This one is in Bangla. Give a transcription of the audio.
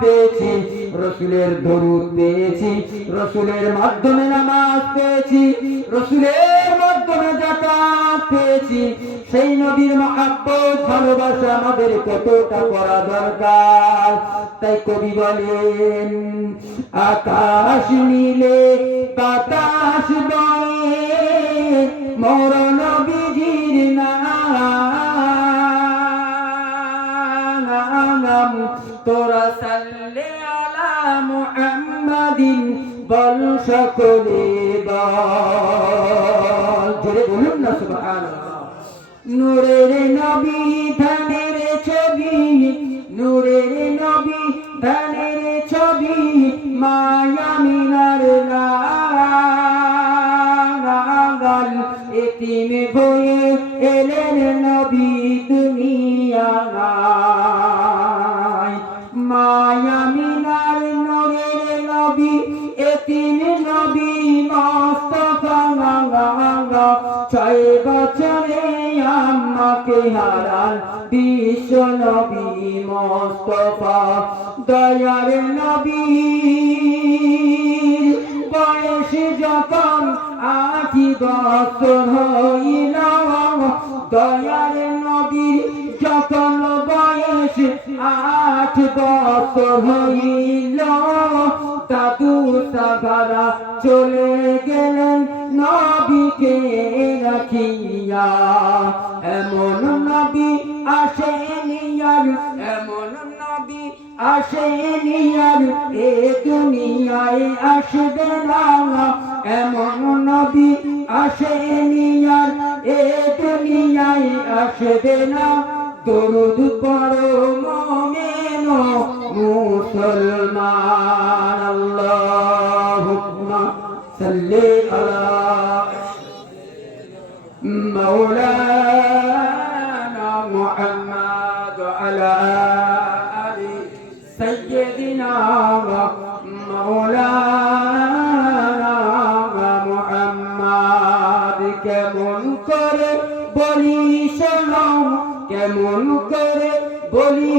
পেয়েছি, রসুলের দরুদ পেয়েছি, রসুলের মাধ্যমে নামাজ পেয়েছি, রসুলের মাধ্যমে যাকাত পেয়েছি। সেই নবীর মহব্বত ভালোবাসা আমাদের কতটা করা দরকার। তাই কবি বলেন, আকাশ নীলে বাতাস বয়ে মোর নবীজির নাম, তোরা সাল্লে আলা মুহাম্মাদিন বল সকলে বল, জোরে বলুন না সুবহানাল্লাহ। নূরের নবী ধানের ছবি, নূরের নবী ধানের ছবি, মায়া মিনার লাগাল, এতিম হয়ে এলেন নবী দুনিয়ায়। মায়া মিনার নূরের নবী, এতিম নবী মুস্তাফা, 6 বছরে আম্মাকে হারান বিশ্ব নবী মুস্তাফা। দয়ার নবী বয়স যখন 8 বছর হইল, দয়ার নবীর যখন বয়স 8 বছর হইল, দাদু সাহারা চলে গেলেন নবীকে রাখিয়া। এমন নবী আসেনি আর, এমন নবী আসেনি আর, এ দুনিয়ায় আসবে না। এমন নবী আসেনি আর, এ দুনিয়ায় আসবে না। দরুদ পড়ো মুমিন মুসলমান, আল্লাহুম্মা সাল্লি আলা মাওলানা মুহাম্মদ ওয়া আলা আলি সাইয়্যিদিনা মাওলানা মুহাম্মদ। কেমন করে বলি শোনো, কেমন করে বলি